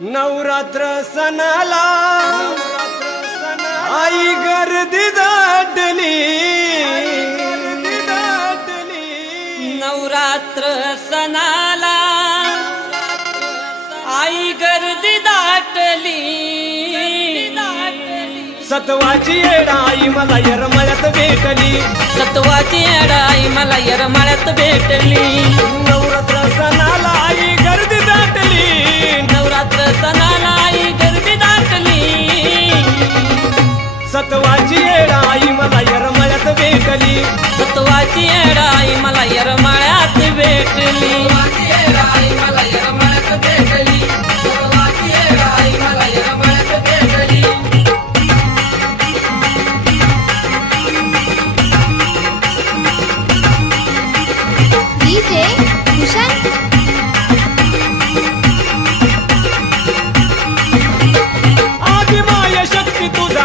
नवरात्र सणाला आई गर्दी दाटली. नवरात्र सणाला आई गर्दी दाटली. सत्वाची येडा आई मला यरमळ्यात भेटली. सत्वाची येड आई मला येरमाळ्यात भेटली. नवरात्र सणाला डीजे कुशल आज माय शक्ती तुझा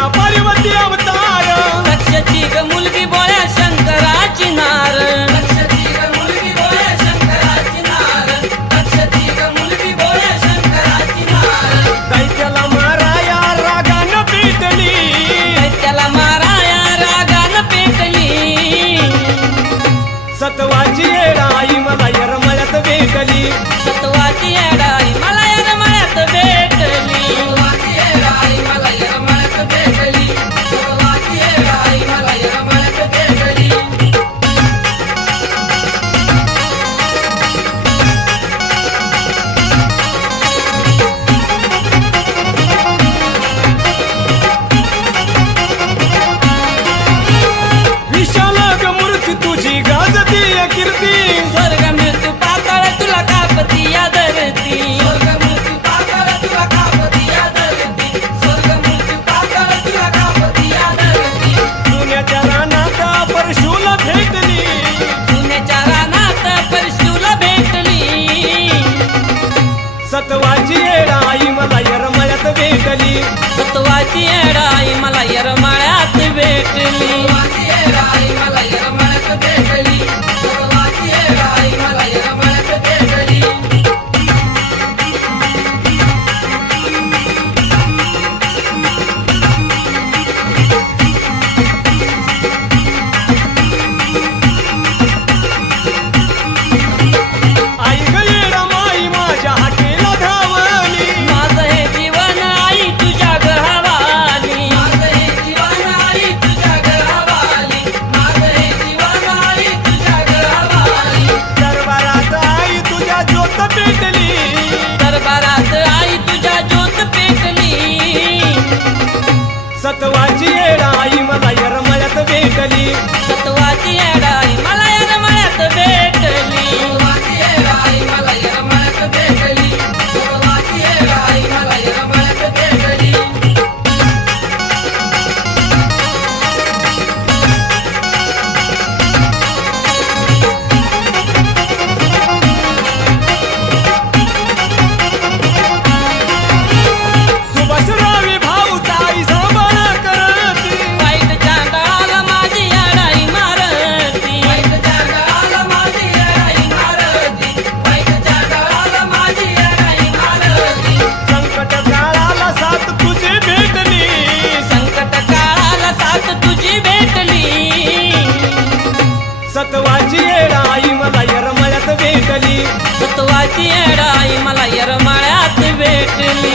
तो सत्वाची येडाई मला यरमळ्यात भेटली. सत्वाची येडाई मला यरमळ्यात भेटली. सत्वाची येडाई मला यरमळ्यात भेटली. सत्वाची येडाई मला यरमळ्यात भेटली.